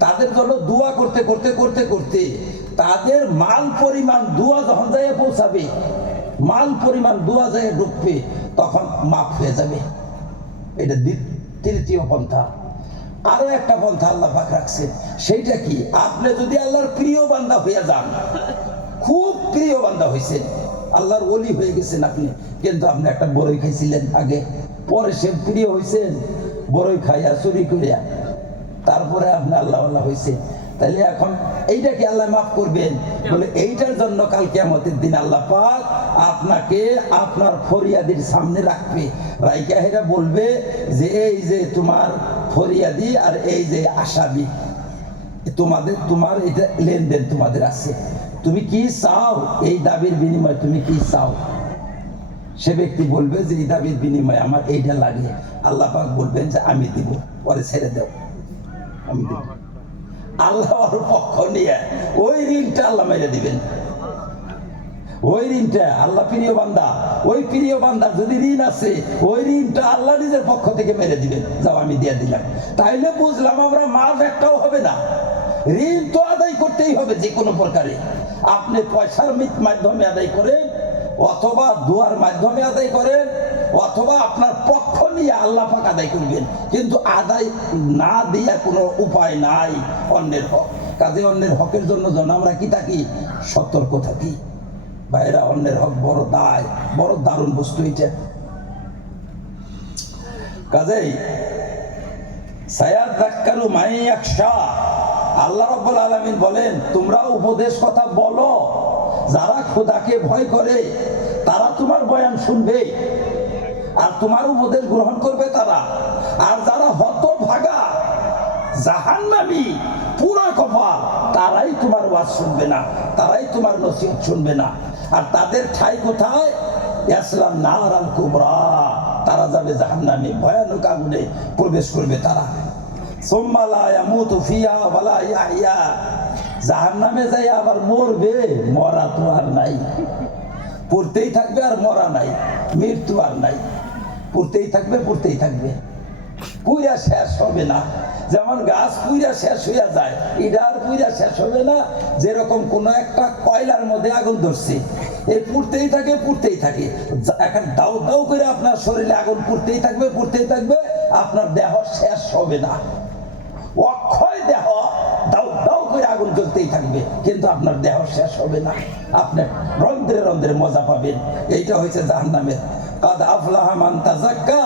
তাদের জন্য দোয়া করতে করতে করতে করতে তাদের মাল পরিমাণ দোয়া যখন যায় পৌঁছাবে, মাল পরিমাণ দোয়া যায় ঢুকবে, তখন মাফ হয়ে যাবে। এটা তৃতীয় পন্থা। আরো একটা পন্থা আল্লাহ পাক রাখছেন। সেইটা কি? আপনি যদি আল্লাহর প্রিয় বান্দা হয়ে যান, খুব প্রিয় বান্দা হয়েছেন, আল্লাহর ওলি হয়ে গেছেন আপনি, কিন্তু আপনি একটা বড়ই খাইছিলেন আগে, পরে সে প্রিয় হয়েছেন, বড়ই খাইয়া চুরি করিয়া, তারপরে আপনি আল্লাহ আল্লাহ হয়েছে। তাহলে এখন এইটাকে আল্লাহ মাফ করবেন? বলে এইটার জন্য কাল কিয়ামতের দিন আল্লাহ পাক আপনাকে আপনার ফরিয়াদির সামনে রাখবে, রাইকা হেরা বলবে যে এই যে তোমার ফরিয়াদি আর এই যে আসামি, তোমার এটা লেনদেন তোমাদের আছে, তুমি কি চাও, এই দাবির বিনিময়ে তুমি কি চাও? সে ব্যক্তি বলবে যে এই দাবির বিনিময়ে আমার এইটা লাগে। আল্লাহ পাক বলবেন যে আমি দিব, পরে ছেড়ে দাও, আমি দিব। আল্লাহর পক্ষ নিয়ে ওই ঋণটা আল্লাহ মেরে দিবেন। ওই ঋণটা আল্লাহ প্রিয় বান্দা, ওই প্রিয় বান্দা যদি ঋণ আছে, ওই ঋণটা আল্লাহ নিজের পক্ষ থেকে মেরে দিবেন, যাও আমি দিয়ে দিলাম। তাইলে বুঝলাম আমরা মাফ একটাও হবে না। ঋণ তো আদায় করতেই হবে যে কোনো প্রকারে। আপনি পয়সার মাধ্যমে আদায় করেন, অথবা দোয়ার মাধ্যমে আদায় করেন, অথবা আপনার পক্ষ নিয়ে আল্লাহ পাক আদায় করবেন। কিন্তু আদায় না দিয়া কোনো উপায় নাই অন্যের হক। কাজে অন্যের হকের জন্য যেন আমরা কি থাকি? সতর্ক থাকি। ভাইরা, অন্যের হক বড় দায়, বড় দারুণ বস্তু। এটা কাজেই সায়াযাক্কারু মান ইয়াখশা, আল্লাহ রাব্বুল আলামিন বলেন তোমরা উপদেশ কথা বলো, যারা খোদাকে ভয় করে তারা তোমার বয়ান শুনবে আর তোমার উপদেশ গ্রহণ করবে তারা। আর যারা হতভাগা জাহান্নামী পুরা কপাল, তারাই তোমার ওয়াজ শুনবে না, তারাই তোমার নসিহত শুনবে না। আর তাদের ঠাঁই কোথায়? ইয়াসলান নারাল কুবরা, তারা যাবে জাহান্নামে, ভয়ানক আগুনে প্রবেশ করবে তারা। সুম্মা লা ইয়ামুতু ফিহা ওয়া লা ইয়াহইয়া, জাহান্নামে যাই আবার মরবে, মরা তো আর নাই, পড়তেই থাকবে আর মরা নাই, মৃত্যু আর নাই, পড়তেই থাকবে পড়তেই থাকবে, পুরা শেষ হবে না। যেমন গাছ পুরা শেষ হইয়া যায়, এটা আর পুরা শেষ হবে না। যেরকম কোন একটা কয়লার মধ্যে আগুন ধরছে, এই পুড়তেই থাকে পুড়তেই থাকে, এখন দাউ দাউ করে আপনার শরীরে আগুন পুড়তেই থাকবে পুড়তেই থাকবে, আপনার দেহ শেষ হবে না। অক্ষয় দেহ দাউ দাউ করে আগুন জ্বলতেই থাকবে, কিন্তু আপনার দেহ শেষ হবে না, আপনি রন্ধ্রে রন্ধ্রে মজা পাবেন। এইটা হয়েছে জাহান্নামের। কাদ আফলাহা মান তাযাক্কা,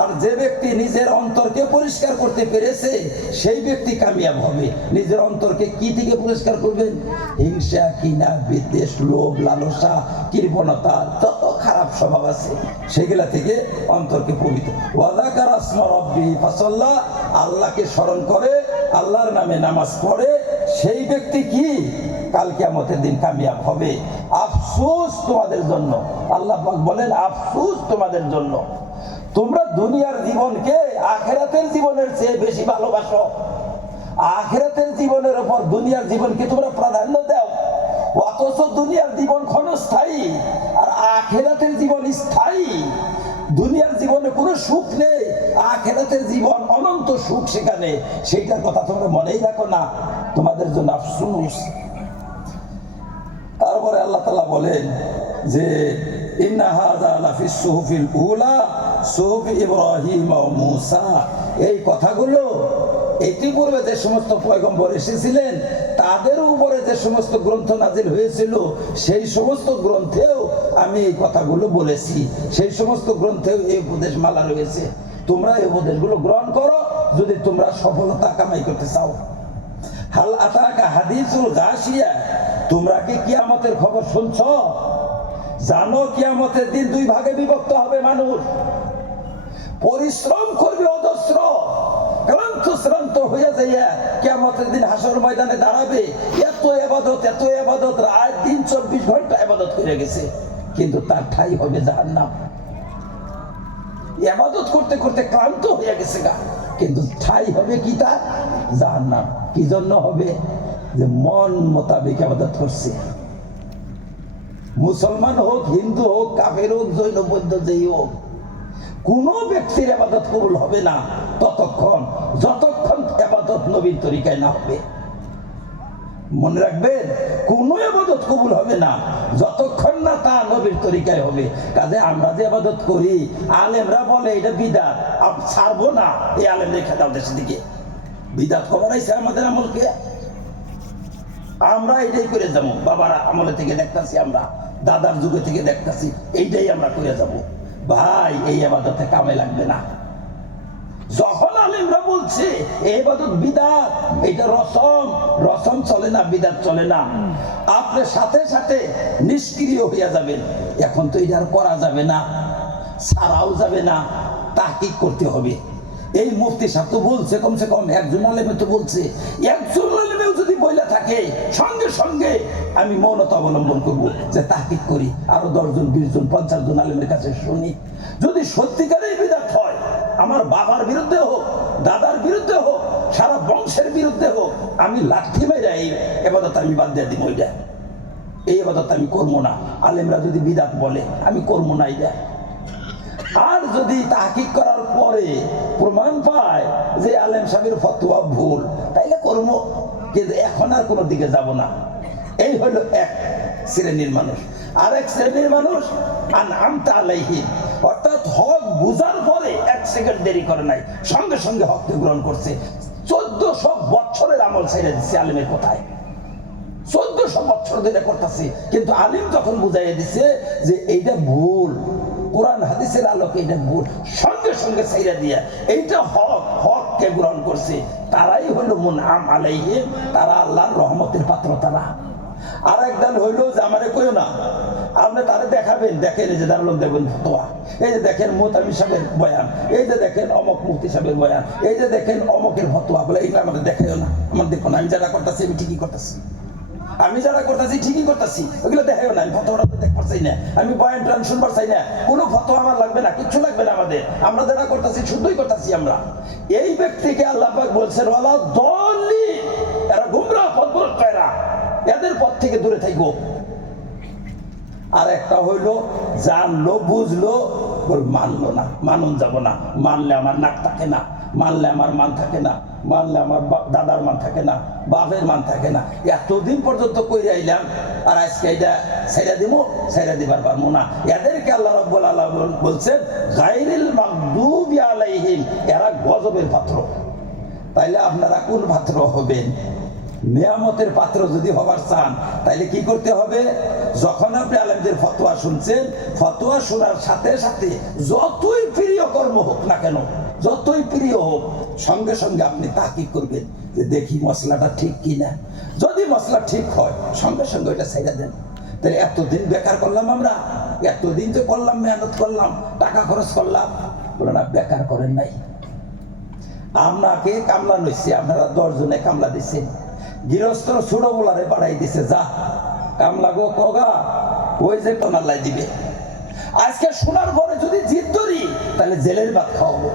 আর যে ব্যক্তি নিজের অন্তরকে পরিষ্কার করতে পেরেছে সেই ব্যক্তি কামিয়াব হবে। নিজের অন্তরকে কি থেকে পরিষ্কার করবেন? হিংসা, কিনা, বিদ্বেষ, লোভ, লালসা, কৃপণতা, যত খারাপ স্বভাব আছে সেগুলা থেকে অন্তরকে পবিত্র। ওয়া যাকারা ইসমা রাব্বিহি ফাসাল্লা, আল্লাহকে স্মরণ করে, আল্লাহর নামে নামাজ পড়ে, সেই ব্যক্তি কি কাল কিয়ামতের দিন কামিয়াব হবে। আফসোস তোমাদের জন্য, আল্লাহ পাক বলেন আফসোস তোমাদের জন্য, তোমরা দুনিয়ার জীবনকে আখিরাতের জীবনের চেয়ে বেশি ভালোবাসো, আখিরাতের জীবনের উপর দুনিয়ার জীবনকে তোমরা প্রাধান্য দাও, অথচ দুনিয়ার জীবন ক্ষণস্থায়ী আর আখিরাতের জীবন স্থায়ী। দুনিয়ার জীবনে কোনো সুখ নেই, আখিরাতের জীবন অনন্ত সুখ সেখানে, সেইটার কথা তোমরা মনেই রাখো না, তোমাদের জন্য আফসোস। তারপরে আল্লাহ তাআলা বলেন যে ইন্না হাযা লাফিস সুহুফিল উলা সুহুফি ইব্রাহিম ওয়া মূসা, এই কথাগুলো ইতিপূর্বে যে সমস্ত পয়গম্বর এসেছিলেন তাদের উপরে যে সমস্ত গ্রন্থ নাজিল হয়েছিল সেই সমস্ত গ্রন্থেও আমি এই কথাগুলো বলেছি, সেই সমস্ত গ্রন্থেও এই উপদেশমালা রয়েছে, তোমরা এই উপদেশগুলো গ্রহণ করো যদি তোমরা সফলতা কামাই করতে চাও। হাল আতাকা হাদিসুল গাশিয়া, তোমরা কি কিয়ামতের খবর শুনছো? জানো কিয়ামতের দিন দুই ভাগে বিভক্ত হবে মানুষ, পরিশ্রম করবে অজস্র, ক্লান্ত শ্রান্ত হয়ে যাইয়া কিয়ামতের দিন হাসর ময়দানে দাঁড়াবে, এত ইবাদত রাত দিন 24 ঘন্টা ইবাদত করে গেছে, কিন্তু তার ঠাঁই হবে জাহান্নাম। ইবাদত করতে করতে ক্লান্ত হয়ে গেছে গা, কিন্তু ঠাঁই হবে কি? তার জাহান্নাম। কি জন্য হবে? যে মন মোতাবেক ইবাদত করছে। মুসলমান হোক, হিন্দু হোক, কাফের হোক, জৈন, বৌদ্ধ, যেই হোক, কোন ব্যক্তির ইবাদত কবুল হবে না যতক্ষণ ইবাদত নবীর তরিকায় না হবে। মনে রাখবেন, কোন ইবাদত কবুল হবে না যতক্ষণ না তা নবীর তরিকায় হবে। কাজে আমরা যে ইবাদত করি, আলেমরা বলে এটা বিদআত, ছাড়বো না, এই আলেম রেখে দাও দেশের দিকে, বিদআত খবর আইছে আমাদের আমলকে, আমরা এটাই করে যাবো, বাবার আমলে থেকে দেখতেছি, আমরা দাদার যুগে থেকে দেখতেছি, এইটাই আমরা করে যাব। ভাই, এই ইবাদতে কামে লাগবে না। যখন আলেমরা বলছে এই ইবাদত বিদআত, এটা রসম চলে না, বিদআত চলে না, আপনি সাথে সাথে নিষ্ক্রিয় হইয়া যাবেন। এখন তো এটা আর করা যাবে না, ছাড়াও যাবে না, তাহকিক করতে হবে। এই মুফতি সাহেব তো বলছে, কমসে কম একজন আলেমে তো বলছে, একজন আলেমেও যদি বইলা থাকে সঙ্গে সঙ্গে আমি মৌনতা অবলম্বন করবো, যে তাহকিক করি, আরো 10 জন 20 জন 50 জন আলেমের কাছে শুনি। যদি সত্যিকারের বিদআত হয়, আমার বাবার বিরুদ্ধে হোক, দাদার বিরুদ্ধে হোক, সারা বংশের বিরুদ্ধে হোক, আমি লাঠি মেরে এই ইবাদত আমি বাদ দিয়ে দিব, ওইটা এই ইবাদত আমি করবো না। আলেমরা যদি বিদআত বলে, আমি করবো না এটা। আর যদি তাহকিক করার পরে প্রমাণ পায় যে আলেম সাহেবের ফতোয়া ভুল, তাইলে করবো, কিন্তু এখন আর কোনো দিকে যাব না। এই হলো এক শ্রেণীর মানুষ। আর এক শ্রেণীর মানুষ আনআমতা আলাইহিম, অর্থাৎ হক বুঝার পরে 1 সেকেন্ড দেরি করে নাই, সঙ্গে সঙ্গে হককে গ্রহণ করছে। 1400 বছরের আমল ছেড়ে দিচ্ছে আলেমের কোথায়, 1400 বছর ধরে করতেছে, কিন্তু আলিম যখন বুঝাইয়া দিছে যে এইটা ভুল, কোরআন হাদিসের আলোকে এটা ভুল, সঙ্গে সঙ্গে ছাইরা দিয়া এইটা হককে গ্রহণ করছে, তারাই হলো মুনআম আলাইহিম, তারা আল্লাহর রহমতের পাত্র। তারা আর একদল হইলো যে আমারে কইও না, আপনি তারা দেখাবেন, দেখেন এই যে দারুল দেখবেন ফতোয়া, এই যে দেখেন মুহতামিম সাহেবের বয়ান, এই যে দেখেন অমক মুফতি সাহেবের বয়ান, এই যে দেখেন অমকের ফতোয়া, বলে এইগুলো আমাদের দেখাইও না, আমার দেখো না, আমি যারা করতেছি আমি ঠিকই করতেছি, আমি যারা করতেছি ঠিকই করতেছি, ওগুলো দেখাইও না, আমি ফতোয়াটা তো দেখতে চাই না, আমি বয়ান টান শুনবার চাই না, কোনো ফতোয়া আমার লাগবে না, কিচ্ছু লাগবে না আমাদের, আমরা যারা করতেছি শুদ্ধই করতেছি আমরা। এই ব্যক্তিকে আল্লাহ পাক বলছেন ওয়ালা দলিন, এরা গুমরাহ পথভ্রষ্ট, এরা এদের পথ থেকে দূরে থাকবো। আর একটা হইলো জানলো বুঝলো, বল মানলো না, মানুন যাব না, মানলে আমার নাক থাকে না, মানলে আমার মান থাকে না, মানলে আমার দাদার মান থাকে না, বাপের মান থাকে না, এতদিন পর্যন্ত কইরে আইলাম, আর আজকে এটা ছেড়ে দিব, ছেড়ে দিবার পারবো না। এদেরকে আল্লাহ রাব্বুল আলামিন বলছেন গায়রিল মাগদুবি আলাইহিম, এরা গজবের পাত্র। তাইলে আপনারা কোন পাত্র হবেন? নিয়ামতের পাত্র যদি হবার চান তাইলে কি করতে হবে? যখন আপনি আলেমদের ফতোয়া শুনছেন, ফতোয়া শোনার সাথে সাথে যতই প্রিয় কর্ম হোক না কেন, যতই প্রিয় হোক, সঙ্গে সঙ্গে আপনি তাকিদ করবেন যে দেখি মশলাটা ঠিক কিনা। যদি মশলা ঠিক হয় সঙ্গে সঙ্গে ওইটা ছেড়ে দেন। তাহলে এতদিন বেকার করলাম আমরা, এতদিন যে করলাম, মেহনত করলাম, টাকা খরচ করলাম, বলে না বেকার করেন নাই। আপনাকে কামলা লইছে, আপনারা 10 জনে কামলা দিচ্ছেন, গৃহস্থর ছোট বলারে বাড়াই দিছে, যা কামলা গো কগা, ওই যে টনাল্লাই দিবে। আজকে শোনার পরে যদি জিদ ধরি তাহলে জেলের ভাত খাওয়াবো,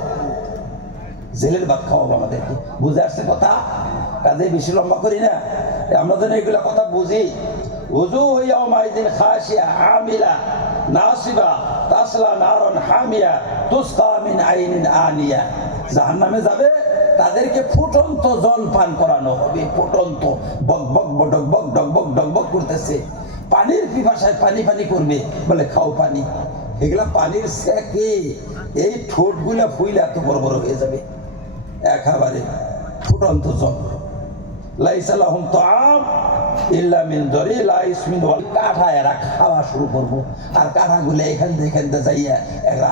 জেলের ভাত খাওয়াবো আমাদেরকে। বুঝে আসছে কথা? কাজে বেশি লম্বা করি না, আমরা যেন এগুলা কথা বুঝি। উযু ইয়াউমাইদিন খাশিয়া আমিলা নাসিবা তাসলা নারন হামিয়া তুসকা মিন আইনিন আনিয়া, জাহান্নামে যাবে, তাদেরকে ফুটন্ত জল পান করানো হবে, ফুটন্ত, বক বক বডক বক ডক বক ডক বক করতেছে, পানির পিপাসায় পানি পানি করবে, বলে খাও পানি। এগুলা পানির সেকে এই ঠোঁট গুলা ফুইলে এত বড় বড় হয়ে যাবে, একেবারে ফুটন্ত জল। লাইসা লাহুম তাআম ইল্লা মিন দরি লা ইসমিন ওয়াল, কাঠা এরা খাওয়া শুরু করবো, আর কাঠাগুলো এখান থেকে যাইয়া এরা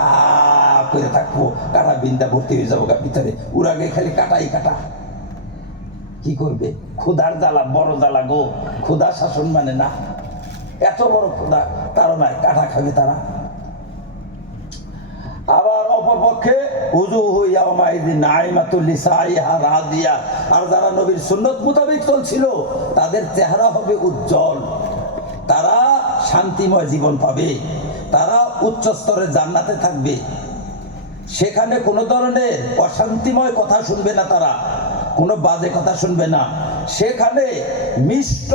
করে থাকবো, কাটা বিন্দা ভর্তি হয়ে যাবো ভিতরে, উড়াগে খালি কাটাই কাটা। কি করবে? ক্ষুধার জ্বালা, বড় জ্বালা গো, ক্ষুধা শাসন মানে না, এত বড় ক্ষুধা তারা নাই, কাটা খাবে তারা। আবার অপরপক্ষে আর যারা নবীর সুন্নত মোতাবেক চলছিল তাদের চেহারা হবে উজ্জ্বল, তারা শান্তিময় জীবন পাবে, তারা উচ্চ স্তরে জান্নাতে থাকবে, সেখানে কোনো ধরনের অশান্তিময় কথা শুনবে না, তারা কোনো বাজে কথা শুনবে না, সেখানে মিষ্ট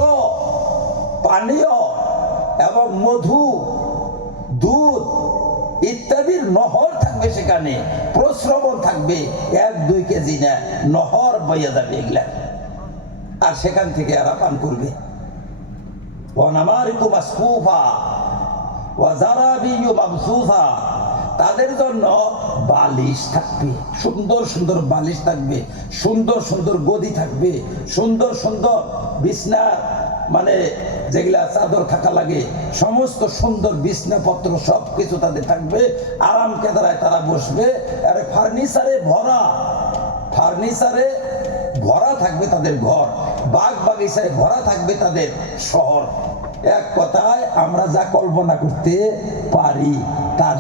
পানীয় এবং মধু, দুধ ইত্যাদির নহর থাকবে, সেখানে প্রস্রবণ থাকবে, 1-2 কেজি না, নহর বইয়া যাবে এগুলা, আর সেখান থেকে এরা পান করবে। তাদের জন্য বালিশ থাকবে, সুন্দর সুন্দর বালিশ থাকবে, সুন্দর সুন্দর গদি থাকবে, সুন্দর সুন্দর বিছনা, মানে যেগুলা চাদর থাকা লাগে, সমস্ত সুন্দর বিছনাপত্র সব কিছু তাদের থাকবে, আরাম কেদারায় তারা বসবে, আর ফার্নিচারে ভরা, ফার্নিচারে ভরা থাকবে তাদের ঘর, বাগ বাগিচায় ভরা থাকবে তাদের শহর। এক কথায় আমরা যা কল্পনা করতে পারি তার